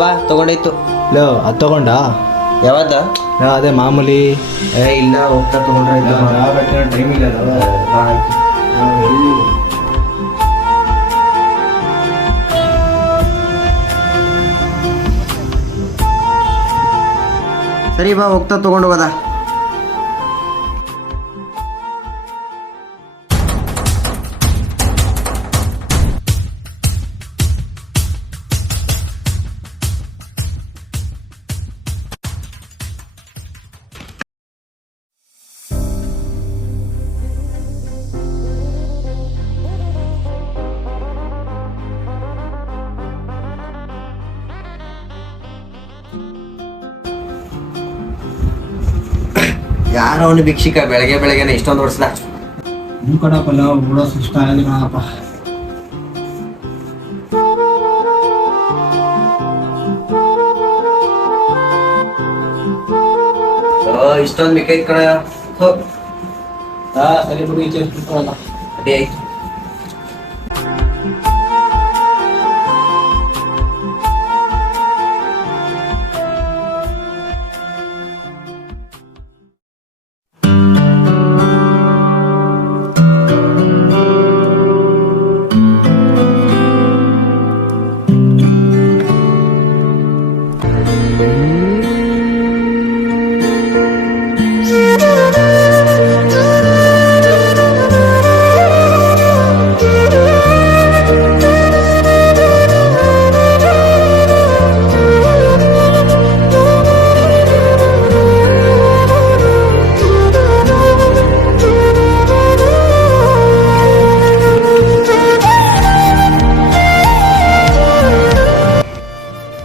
ಬಾ ತಗೊಂಡಾಯ್ತು. ಲೋ ಅದು ತಗೊಂಡ ಯಾವ್ದ? ಅದೇ ಮಾಮೂಲಿ. ಇಲ್ಲ ಹೋಗ್ತಾ ತಗೊಂಡ್ರೆ ಟೈಮ್ ಇಲ್ಲ. ಸರಿ ಬಾ ಹೋಗ್ತಾ ತಗೊಂಡು ಹೋದ. ಯಾರೋ ಅವನು ಭಿಕ್ಷಿಕ ಬೆಳಗ್ಗೆ ಬೆಳಗ್ಗೆನೆ ಇಷ್ಟೊಂದು ಓಡಿಸ್ದ. ಕಣಪ್ಪಲ್ಲ ಓಡೋ ಸುಷ್ಟ ಆಗಿದೆ ಕಣಪ್ಪ. ಇಷ್ಟೊಂದು ಮಿಕ್ಕೈತ್ ಕಣ. ಸರಿ ಬಿಡು ಈಚೆ ಅದೇ ಆಯ್ತು.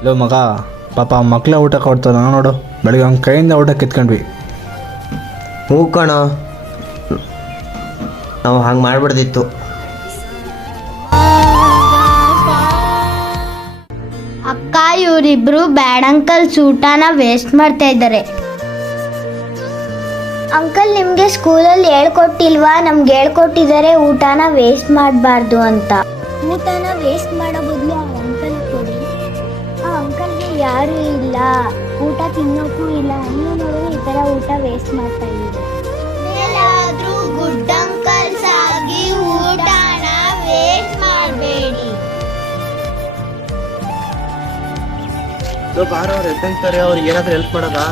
ಲೋ ಮಗ, ಪಾಪ ಮಕ್ಕಳೇ ಊಟ ಕೊಡ್ತಾರ ನೋಡು. ಬೆಳಗ್ಗೆ ಅವ್ನ ಕೈಯಿಂದ ಊಟ ಕಿತ್ಕೊಂಡ್ವಿ. ಹೂ ಕಣ, ನಾವು ಹಂಗೆ ಮಾಡ್ಬಿಡ್ದಿತ್ತು. ಅಕ್ಕ, ಇವರಿಬ್ರು ಬ್ಯಾಡ್ ಅಂಕಲ್ಸ್ ಊಟನ ವೇಸ್ಟ್ ಮಾಡ್ತಾ ಇದ್ದಾರೆ. ಅಂಕಲ್, ನಿಮಗೆ ಸ್ಕೂಲಲ್ಲಿ ಹೇಳ್ಕೊಟ್ಟಿಲ್ವಾ? ನಮ್ಗೆ ಹೇಳ್ಕೊಟ್ಟಿದ್ದಾರೆ ಊಟನ ವೇಸ್ಟ್ ಮಾಡಬಾರ್ದು ಅಂತ. ಊಟನ ವೇಸ್ಟ್ ಮಾಡೋ ಬದಲು ಆ ಅಂಕಲ್ ಕೊಡಿ. ಆ ಅಂಕಲ್ಗೆ ಯಾರು ಇಲ್ಲ, ಊಟ ತಿನ್ನೋಕ್ಕೂ ಇಲ್ಲ, ಅನ್ನೋ ನೋಡಿದ್ರೆ ಈ ಥರ ಊಟ ವೇಸ್ಟ್ ಮಾಡ್ತಾ ಇದ್ದೀವಿ. ಮೇಲಾದ್ರೂ ಗುಡ್ ಅಂಕಲ್ಸ್ ಆಗಿ ಊಟನ ವೇಸ್ಟ್ ಮಾಡಬೇಡಿ. ಬಾರೋ ಅವ್ರು ಎತ್ತಂತಾರೆ, ಅವ್ರಿಗೆ ಏನಾದ್ರು ಹೆಲ್ಪ್ ಮಾಡೋದಾ?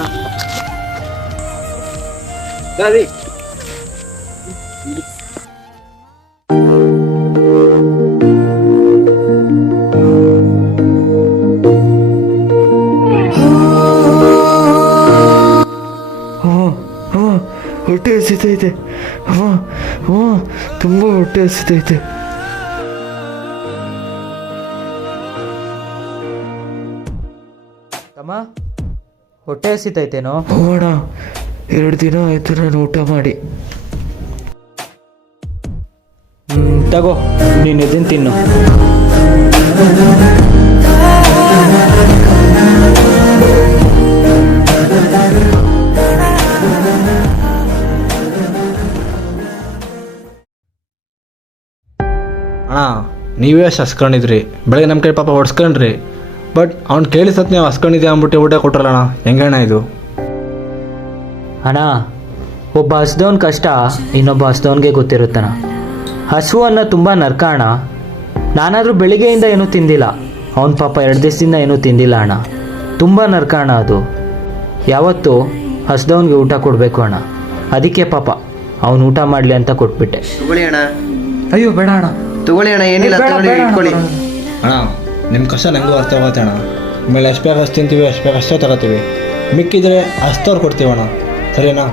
ಹೊಟ್ಟೆ ಹಸಿತೈತೆ. ತುಂಬ ಹೊಟ್ಟೆ ಹಸಿತೈತೆ. ತಮ್ಮ, ಹೊಟ್ಟೆ ಹಸಿತೈತೇನೋ? ಹೋಣ, 2 ದಿನ ಆಯ್ತು ನಾನು ಊಟ ಮಾಡಿ. ತಗೋ, ನೀನು ಇದನ್ನು ತಿನ್ನು. ಅಣ್ಣ, ನೀವೇ ಅಷ್ಟು ಹಸ್ಕೊಂಡಿದ್ರಿ. ಬೆಳಗ್ಗೆ ನಮ್ಮ ಕೈ ಪಾಪ ಹೊಡ್ಸ್ಕೊಂಡ್ರಿ. ಬಟ್ ಅವ್ನು ಕೇಳಿ ಸತ್ ನೀವು ಹಸ್ಕೊಂಡಿದ್ದೆ ಅಂದ್ಬಿಟ್ಟು ಊಟ ಕೊಟ್ರಲ್ಲ ಅಣ್ಣ. ಹೆಂಗಣ್ಣ ಇದು? ಅಣ್ಣ, ಒಬ್ಬ ಹಸ್ದವನ ಕಷ್ಟ ಇನ್ನೊಬ್ಬ ಹಸ್ದವನಿಗೆ ಗೊತ್ತಿರುತ್ತಣ. ಹಸುವು ಅನ್ನೋ ತುಂಬ ನರ್ಕ ಅಣ್ಣ. ನಾನಾದರೂ ಬೆಳಿಗ್ಗೆಯಿಂದ ಏನೂ ತಿಂದಿಲ್ಲ, ಅವನ ಪಾಪ 2 ದಿವಸದಿಂದ ಏನೂ ತಿಂದಿಲ್ಲ ಅಣ್ಣ. ತುಂಬ ನರ್ಕ ಅಣ್ಣ ಅದು. ಯಾವತ್ತೂ ಹಸ್ದವನಿಗೆ ಊಟ ಕೊಡಬೇಕು ಅಣ್ಣ. ಅದಕ್ಕೆ ಪಾಪ ಅವನು ಊಟ ಮಾಡಲಿ ಅಂತ ಕೊಟ್ಬಿಟ್ಟೆ. ತಗೊಳ್ಳಿ ಅಣ್ಣ. ಅಯ್ಯೋ ಬೇಡ ಅಣ್ಣ, ತಗೊಳ್ಳಿ ಅಣ್ಣ, ಏನಿಲ್ಲ, ತಗೊಳ್ಳಿ, ಇಟ್ಕೊಳ್ಳಿ. ಅಣ್ಣ, ನಿಮ್ಮ ಕಷ್ಟ ನನಗೂ ಅರ್ಥ ಆಗುತ್ತೆ ಅಣ್ಣ. ಆಮೇಲೆ ಎಷ್ಟು ಬೇಗ ಹಸ್ ತಿಂತೀವಿ ಅಷ್ಟು ಬೇಗ ಅಷ್ಟೇ ತಗೋತೀವಿ. ಮಿಕ್ಕಿದ್ರೆ ಹಸ್ತವ್ರು ಕೊಡ್ತೀವಿ ಅಣ್ಣ, ಸರಿನಾ?